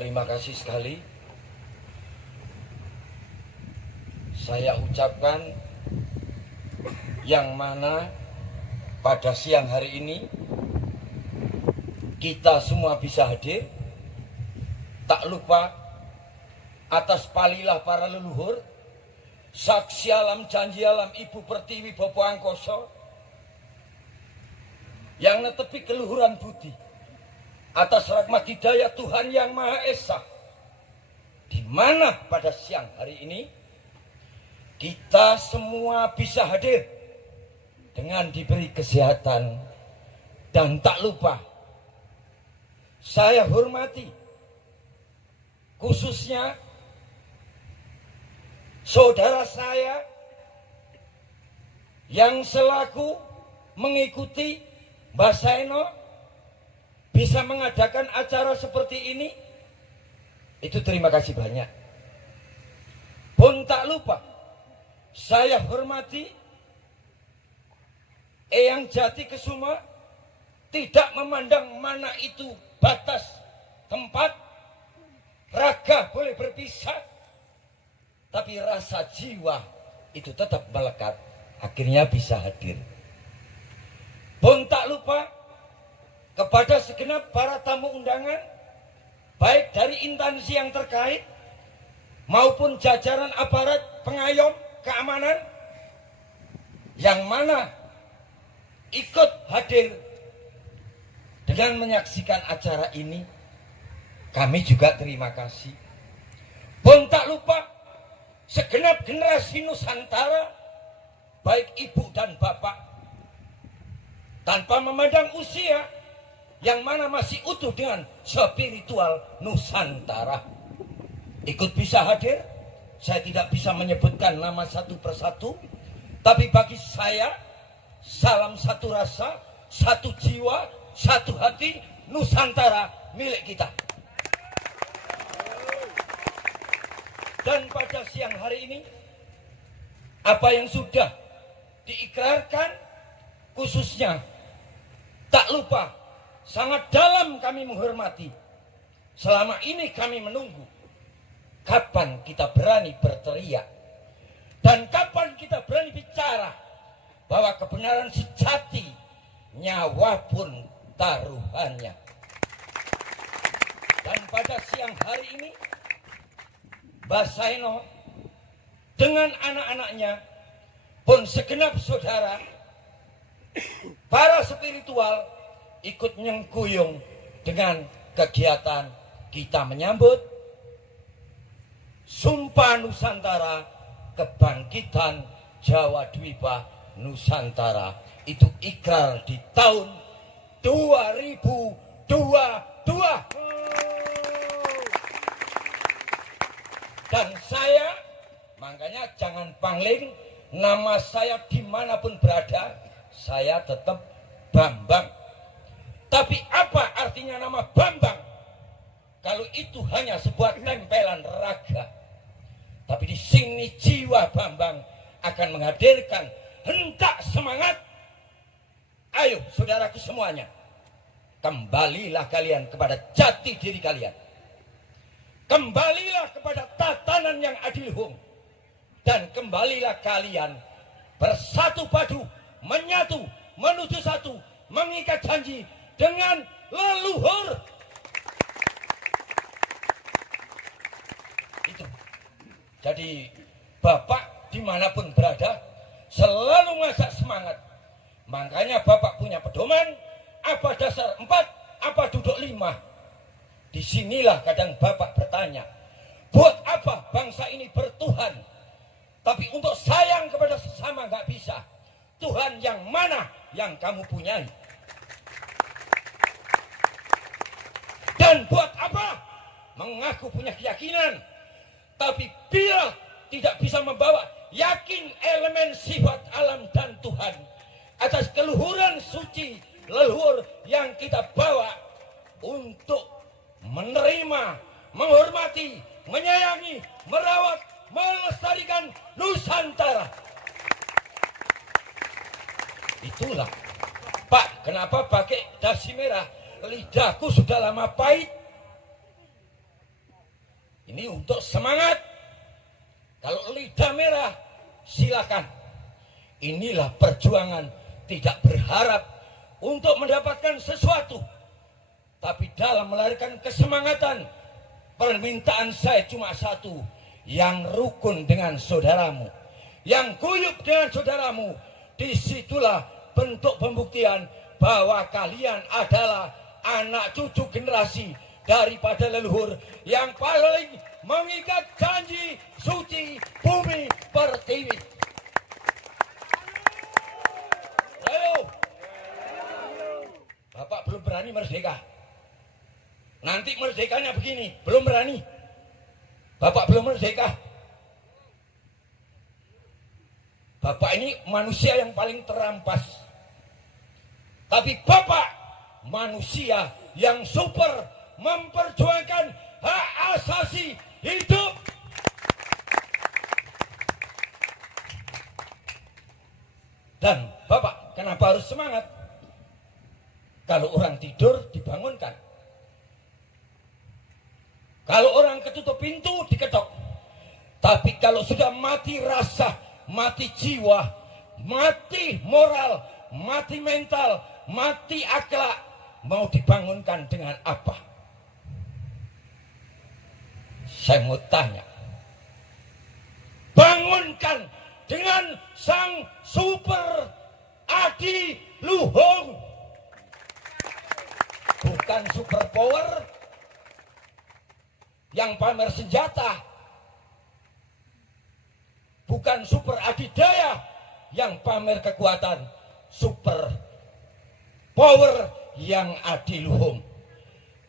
Terima kasih sekali saya ucapkan, yang mana pada siang hari ini kita semua bisa hadir. Tak lupa atas palilah para leluhur, saksi alam janji alam Ibu Pertiwi Bopo Angkoso yang netepi keluhuran budi atas rahmat hidayah Tuhan Yang Maha Esa, di mana pada siang hari ini kita semua bisa hadir dengan diberi kesehatan. Dan tak lupa saya hormati khususnya saudara saya yang selaku mengikuti Mbah Saeno bisa mengadakan acara seperti ini. Itu terima kasih banyak. Pun tak lupa saya hormati Eyang Jati Kesuma, tidak memandang mana itu batas tempat, raga boleh berpisah, tapi rasa jiwa itu tetap melekat, akhirnya bisa hadir. Pun tak lupa kepada segenap para tamu undangan, baik dari instansi yang terkait maupun jajaran aparat pengayom keamanan yang mana ikut hadir dengan menyaksikan acara ini. Kami juga terima kasih. Pun tak lupa segenap generasi Nusantara, baik ibu dan bapak, tanpa memandang usia, yang mana masih utuh dengan spiritual Nusantara, ikut bisa hadir. Saya tidak bisa menyebutkan nama satu persatu, tapi bagi saya salam satu rasa, satu jiwa, satu hati, Nusantara milik kita. Dan pada siang hari ini, apa yang sudah diikrarkan, khususnya tak lupa sangat dalam kami menghormati. Selama ini kami menunggu kapan kita berani berteriak dan kapan kita berani bicara bahwa kebenaran sejati nyawa pun taruhannya. Dan pada siang hari ini Mbah Saeno dengan anak-anaknya pun segenap saudara para spiritual ikut nyengkuyung dengan kegiatan kita menyambut Sumpah Nusantara Kebangkitan Jawa Dwipa Nusantara. Itu ikrar di tahun 2022. Dan saya, makanya jangan pangling, nama saya dimanapun berada, saya tetap Bambang. Tapi apa artinya nama Bambang kalau itu hanya sebuah tempelan raga? Tapi di sini jiwa Bambang akan menghadirkan hentak semangat. Ayo saudaraku semuanya, kembalilah kalian kepada jati diri kalian. Kembalilah kepada tatanan yang adilhum. Dan kembalilah kalian bersatu padu, menyatu, menuju satu, mengikat janji dengan leluhur. Itu. Jadi Bapak dimanapun berada selalu ngajak semangat. Makanya Bapak punya pedoman, apa dasar 4, apa duduk 5. Disinilah kadang Bapak bertanya, buat apa bangsa ini bertuhan, tapi untuk sayang kepada sesama nggak bisa. Tuhan yang mana yang kamu punyai? Dan buat apa mengaku punya keyakinan, tapi bila tidak bisa membawa yakin elemen sifat alam dan Tuhan atas keluhuran suci leluhur yang kita bawa untuk menerima, menghormati, menyayangi, merawat, melestarikan Nusantara. Itulah, Pak, kenapa pakai dasi merah? Lidahku sudah lama pahit. Ini untuk semangat. Kalau lidah merah, silakan. Inilah perjuangan, tidak berharap untuk mendapatkan sesuatu. Tapi dalam melahirkan kesemangatan, permintaan saya cuma satu. Yang rukun dengan saudaramu, yang guyup dengan saudaramu. Disitulah bentuk pembuktian bahwa kalian adalah anak cucu generasi daripada leluhur yang paling mengikat janji suci bumi pertiwi. Ayo, Bapak belum berani merdeka. Nanti merdekanya begini, belum berani. Bapak belum merdeka. Bapak ini manusia yang paling terampas. Tapi Bapak manusia yang super memperjuangkan hak asasi hidup. Dan Bapak kenapa harus semangat? Kalau orang tidur dibangunkan. Kalau orang ketutup pintu diketok. Tapi kalau sudah mati rasa, mati jiwa, mati moral, mati mental, mati akhlak, mau dibangunkan dengan apa? Saya mau tanya. Bangunkan dengan sang super Adi Luhung. Bukan super power yang pamer senjata. Bukan super adidaya yang pamer kekuatan. Super power yang adiluhung.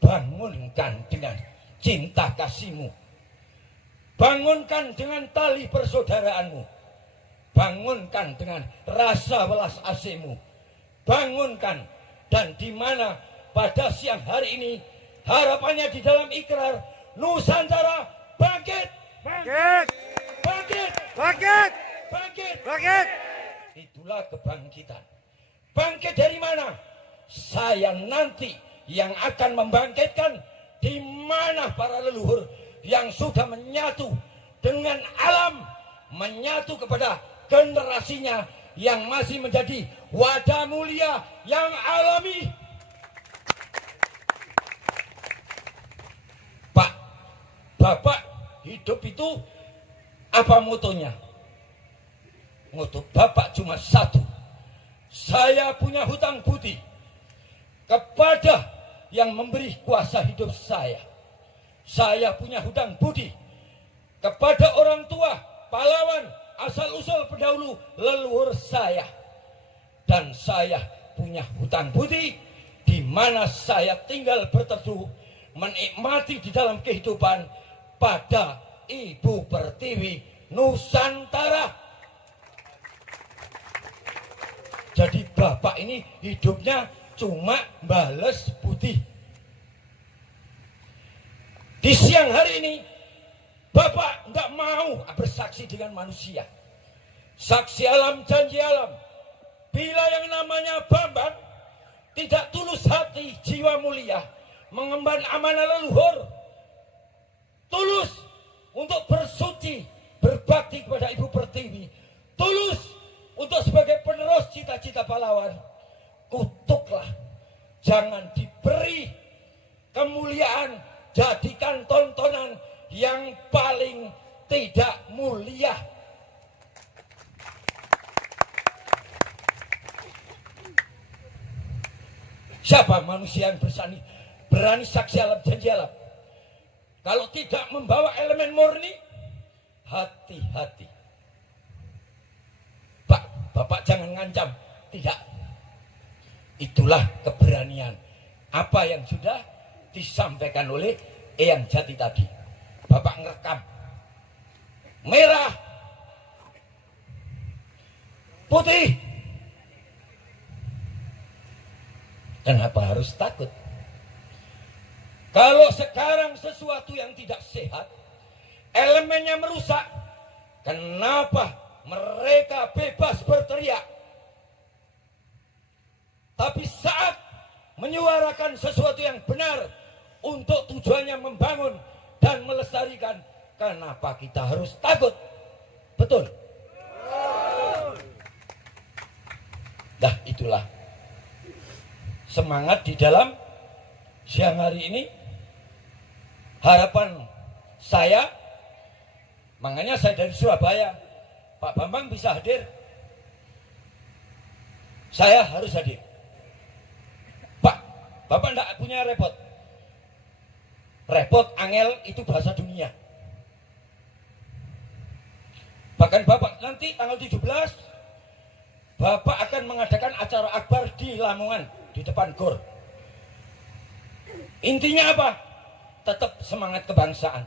Bangunkan dengan cinta kasihmu. Bangunkan dengan tali persaudaraanmu. Bangunkan dengan rasa welas asihmu. Bangunkan. Dan di mana pada siang hari ini harapannya di dalam ikrar Nusantara bangkit. Bangkit. Bangkit. Bangkit. Bangkit. Bangkit. Itulah kebangkitan. Bangkit dari mana? Saya nanti yang akan membangkitkan di mana para leluhur yang sudah menyatu dengan alam, menyatu kepada generasinya yang masih menjadi wadah mulia yang alami. Pak, Bapak hidup itu apa motonya? Moto Bapak cuma satu. Saya punya hutang budi kepada yang memberi kuasa hidup saya. Saya punya hutang budi kepada orang tua, pahlawan, asal-usul pendahulu leluhur saya. Dan saya punya hutang budi di mana saya tinggal berteduh, menikmati di dalam kehidupan pada Ibu Pertiwi Nusantara. Jadi Bapak ini hidupnya cuma bales budi. Di siang hari ini Bapak enggak mau bersaksi dengan manusia. Saksi alam, janji alam. Bila yang namanya Bambang tidak tulus hati, jiwa mulia, mengemban amanah leluhur, tulus untuk bersuci, berbakti kepada Ibu Pertiwi, tulus untuk sebagai penerus cita-cita pahlawan, kutuklah. Jangan diberi kemuliaan, jadikan tontonan yang paling tidak mulia. Siapa manusia yang berani saksi alam, janji alam? Kalau tidak membawa elemen murni, hati-hati. Pak, Bapak jangan ngancam. Tidak. Itulah keberanian. Apa yang sudah disampaikan oleh Eyang Jati tadi. Bapak ngerekam. Merah. Putih. Kenapa harus takut? Kalau sekarang sesuatu yang tidak sehat, elemennya merusak, kenapa mereka bebas berteriak? Tapi saat menyuarakan sesuatu yang benar untuk tujuannya membangun dan melestarikan lestarikan, kenapa kita harus takut? Betul? Nah, itulah semangat di dalam siang hari ini. Harapan saya, makanya saya dari Surabaya, Pak Bambang bisa hadir, saya harus hadir. Pak, Bapak enggak punya repot. Repot, angel, itu bahasa dunia. Bahkan Bapak nanti tanggal 17, Bapak akan mengadakan acara akbar di Lamongan, di depan GOR. Intinya apa? Tetap semangat kebangsaan.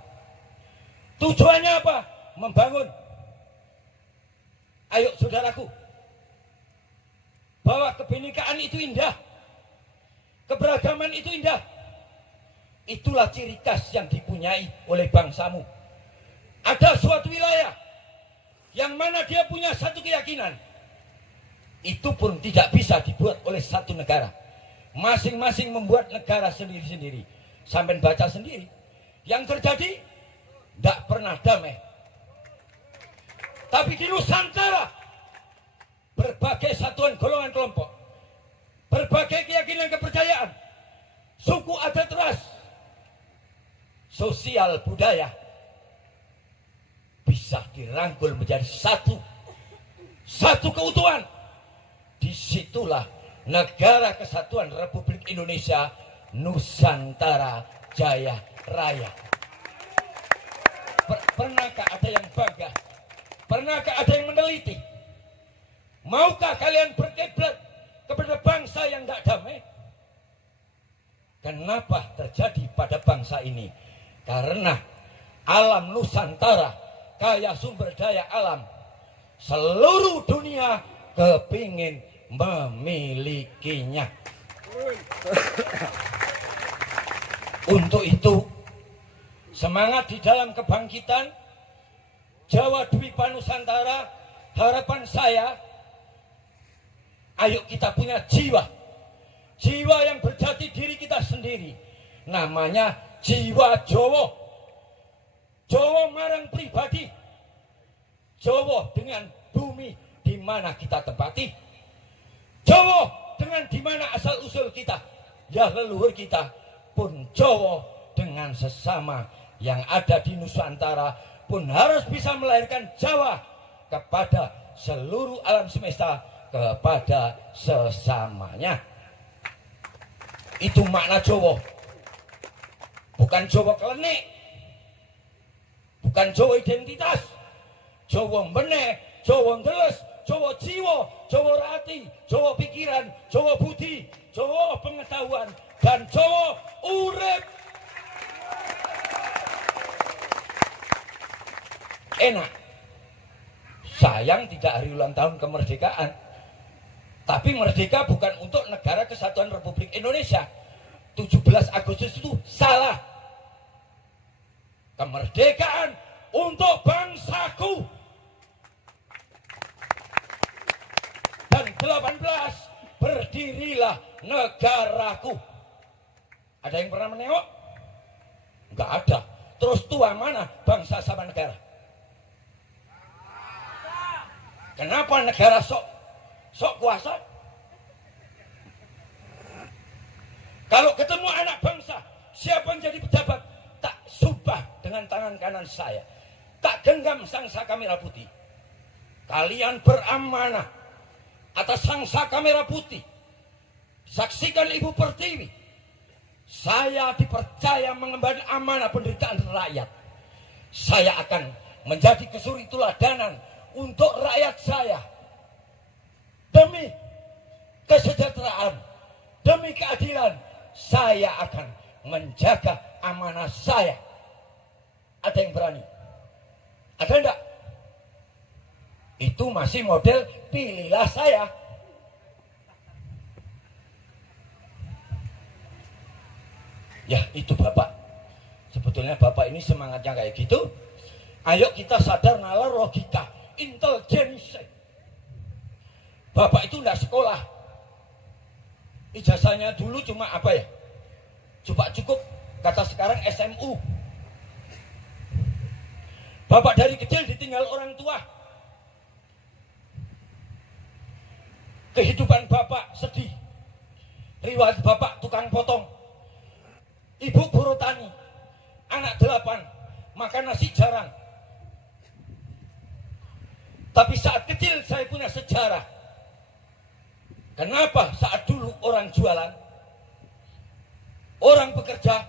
Tujuannya apa? Membangun. Ayo saudaraku, bahwa kebinekaan itu indah, keberagaman itu indah. Itulah ciri khas yang dipunyai oleh bangsamu. Ada suatu wilayah yang mana dia punya satu keyakinan, itu pun tidak bisa dibuat oleh satu negara. Masing-masing membuat negara sendiri-sendiri. Sampai baca sendiri, yang terjadi tidak pernah damai. Tapi di Nusantara, berbagai satuan golongan kelompok, berbagai keyakinan kepercayaan, suku adat ras, sosial budaya, bisa dirangkul menjadi satu keutuhan. Disitulah Negara Kesatuan Republik Indonesia Nusantara Jaya Raya. Pernahkah ada yang bangga? Pernahkah ada yang meneliti? Maukah kalian berkiblat kepada bangsa yang tidak damai? Kenapa terjadi pada bangsa ini? Karena alam Nusantara, kaya sumber daya alam, seluruh dunia kepingin memilikinya. Untuk itu, semangat di dalam kebangkitan Jawa Dwipa Nusantara, harapan saya, ayo kita punya jiwa yang berjati diri kita sendiri. Namanya jiwa Jawa. Jawa marang pribadi. Jawa dengan bumi di mana kita tempati. Jawa dengan di mana asal usul kita. Ya leluhur kita pun Jawa dengan sesama yang ada di Nusantara pun harus bisa melahirkan Jawa kepada seluruh alam semesta, kepada sesamanya. Itu makna Jawa. Bukan Jawa klenik, bukan Jawa identitas, Jawa meneh, Jawa ngeles, Jawa jiwa, Jawa rati, Jawa pikiran, Jawa budi, Jawa pengetahuan, dan Jawa urip. Enak. Sayang tidak hari ulang tahun kemerdekaan. Tapi merdeka bukan untuk Negara Kesatuan Republik Indonesia. 17 Agustus itu salah. Kemerdekaan untuk bangsaku. Dan 18, berdirilah negaraku. Ada yang pernah menengok? Enggak ada. Terus tua mana bangsa sama negara? Kenapa negara sok kuasa? Kalau ketemu anak bangsa, siapa yang jadi pejabat? Tak subah dengan tangan kanan saya. Tak genggam sangsaka merah putih. Kalian beramanah atas sangsaka merah putih. Saksikan Ibu Pertiwi. Saya dipercaya mengemban amanah penderitaan rakyat. Saya akan menjadi kesuri teladan untuk rakyat saya. Demi kesejahteraan, demi keadilan, saya akan menjaga amanah saya. Ada yang berani? Ada enggak? Itu masih model pilihlah saya. Ya itu Bapak. Sebetulnya Bapak ini semangatnya kayak gitu. Ayo kita sadar nalar logika, intelijensi. Bapak itu enggak sekolah. Ijazahnya dulu cuma apa ya? Coba cukup, kata sekarang SMU. Bapak dari kecil ditinggal orang tua. Kehidupan bapak sedih. Riwayat bapak tukang potong. Ibu buruh tani. Anak 8, makan nasi jarang. Tapi saat kecil saya punya sejarah. Kenapa saat dulu orang jualan, orang bekerja,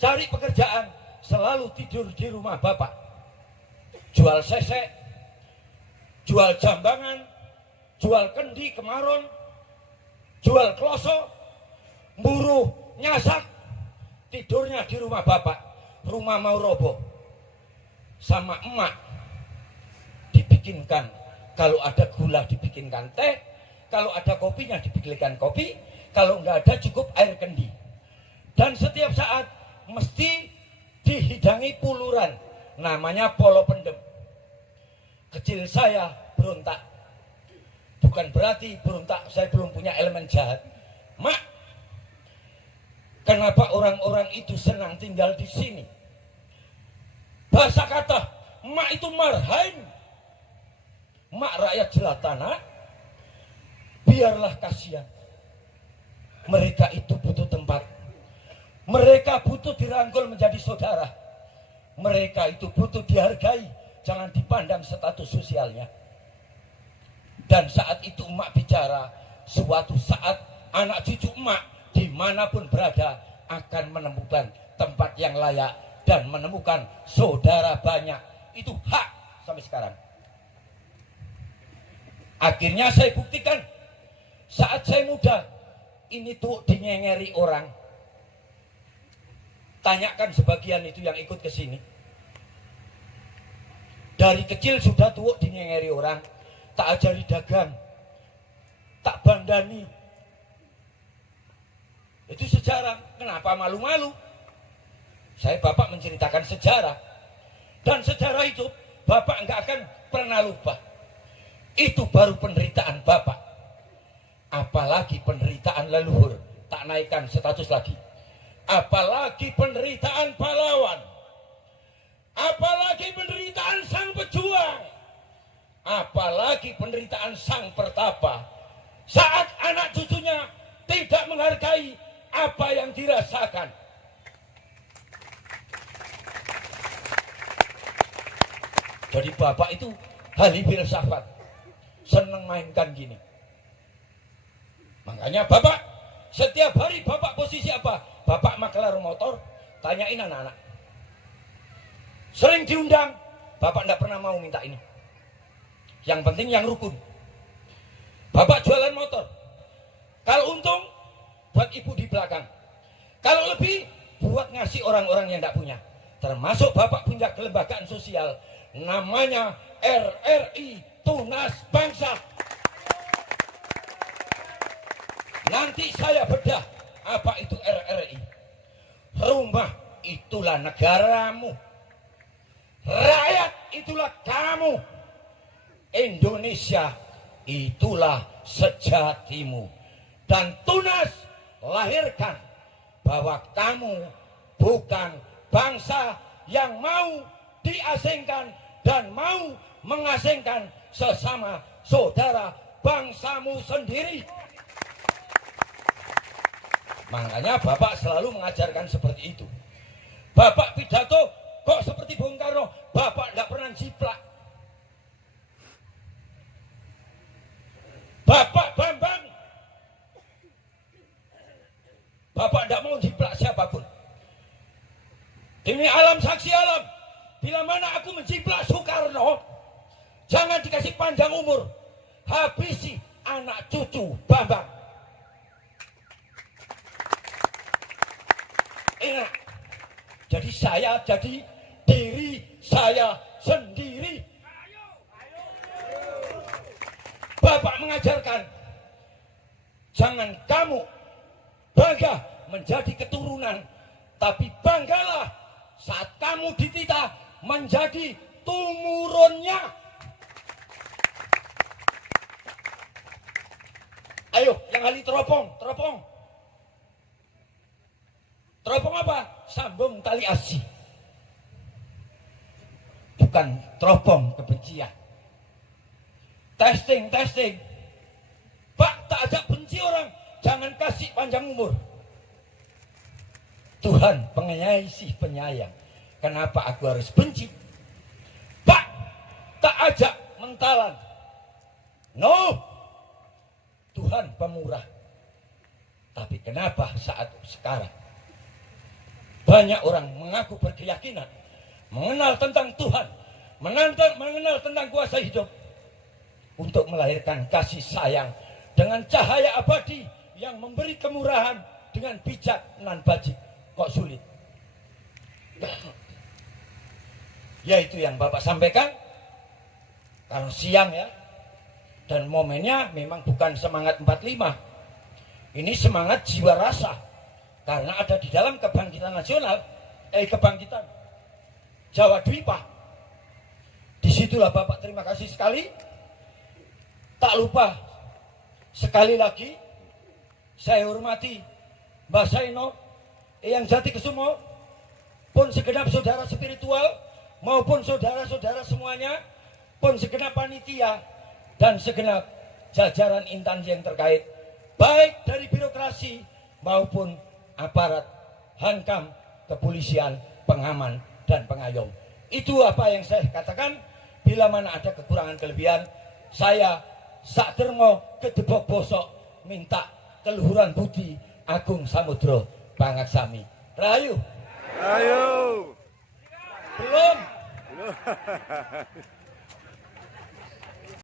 cari pekerjaan, selalu tidur di rumah bapak. Jual sesek, jual jambangan, jual kendi kemaron, jual kloso, buruh nyasak, tidurnya di rumah bapak. Rumah mau roboh. Sama emak dibikinkan, kalau ada gula dibikinkan teh, kalau ada kopinya dibikinkan kopi, kalau nggak ada cukup air kendi. Dan setiap saat mesti dihidangi puluran, namanya polo pendem. Kecil saya berontak. Bukan berarti berontak saya belum punya elemen jahat. Mak, kenapa orang-orang itu senang tinggal di sini? Bahasa kata, mak itu marhain. Mak rakyat jelata, biarlah kasihan. Mereka itu butuh tempat. Mereka butuh dirangkul menjadi saudara. Mereka itu butuh dihargai, jangan dipandang status sosialnya. Dan saat itu emak bicara, suatu saat anak cucu emak dimanapun berada akan menemukan tempat yang layak dan menemukan saudara banyak. Itu hak sampai sekarang. Akhirnya saya buktikan saat saya muda, ini tuh dinyengeri orang. Tanyakan sebagian itu yang ikut ke sini. Dari kecil sudah tuh dinyengeri orang, tak ajari dagang, tak bandani. Itu sejarah. Kenapa malu-malu? Saya bapak menceritakan sejarah. Dan sejarah itu bapak nggak akan pernah lupa. Itu baru penderitaan bapak. Apalagi penderitaan leluhur, tak naikkan status lagi. Apalagi penderitaan pahlawan. Apalagi penderitaan sang pejuang. Apalagi penderitaan sang pertapa. Saat anak cucunya tidak menghargai apa yang dirasakan. Jadi bapak itu ahli filsafat, senang mainkan gini. Makanya bapak setiap hari bapak posisi apa? Bapak makelar motor, tanyain anak-anak. Sering diundang, bapak tidak pernah mau minta ini. Yang penting yang rukun. Bapak jualan motor. Kalau untung, buat ibu di belakang. Kalau lebih, buat ngasih orang-orang yang tidak punya. Termasuk bapak punya kelembagaan sosial. Namanya RRI Tunas Bangsa. Nanti saya bedah apa itu RRI. Rumah itulah negaramu. Rakyat itulah kamu. Indonesia itulah sejatimu. Dan Tunas lahirkan bahwa kamu bukan bangsa yang mau diasingkan dan mau mengasingkan sesama saudara bangsamu sendiri. Makanya bapak selalu mengajarkan seperti itu. Bapak pidato kok seperti Bung Karno, bapak tidak pernah jiplak. Bapak Bambang, bapak tidak mau jiplak siapapun. Ini alam saksi alam. Bila mana aku menjiplak Soekarno, jangan dikasih panjang umur, habisi anak cucu Bambang. Enak. Jadi saya jadi diri saya sendiri. Bapak mengajarkan, jangan kamu bangga menjadi keturunan, tapi banggalah saat kamu dititah menjadi tumurunnya. Ayo, yang ahli teropong. Teropong apa? Sambung tali asi. bukan teropong kebencian. Testing. Pak, tak ajak benci orang, jangan kasih panjang umur. Tuhan penyayang. Kenapa aku harus benci? Pak, tak ajak mentalan. No. Tuhan pemurah. Tapi kenapa saat sekarang banyak orang mengaku berkeyakinan, mengenal tentang Tuhan, mengenal tentang kuasa hidup, untuk melahirkan kasih sayang dengan cahaya abadi yang memberi kemurahan dengan bijak nan bajik. Kok sulit? Yaitu yang Bapak sampaikan. Kalau siang ya, dan momennya memang bukan semangat 45. Ini semangat jiwa rasa. Karena ada di dalam kebangkitan nasional, kebangkitan Jawa Dwipa. Disitulah Bapak terima kasih sekali. Tak lupa sekali lagi saya hormati Mbak Saino, Eyang Jati Kusumo, pun segenap saudara spiritual maupun saudara-saudara semuanya, pun segenap panitia dan segenap jajaran instansi yang terkait, baik dari birokrasi maupun aparat Hankam, kepolisian, pengaman dan pengayom. Itu apa yang saya katakan. Bila mana ada kekurangan kelebihan, saya sak dermo kedebok bosok minta keluhuran budi Agung Samudro Bangat Sami. Rahayu. Belum.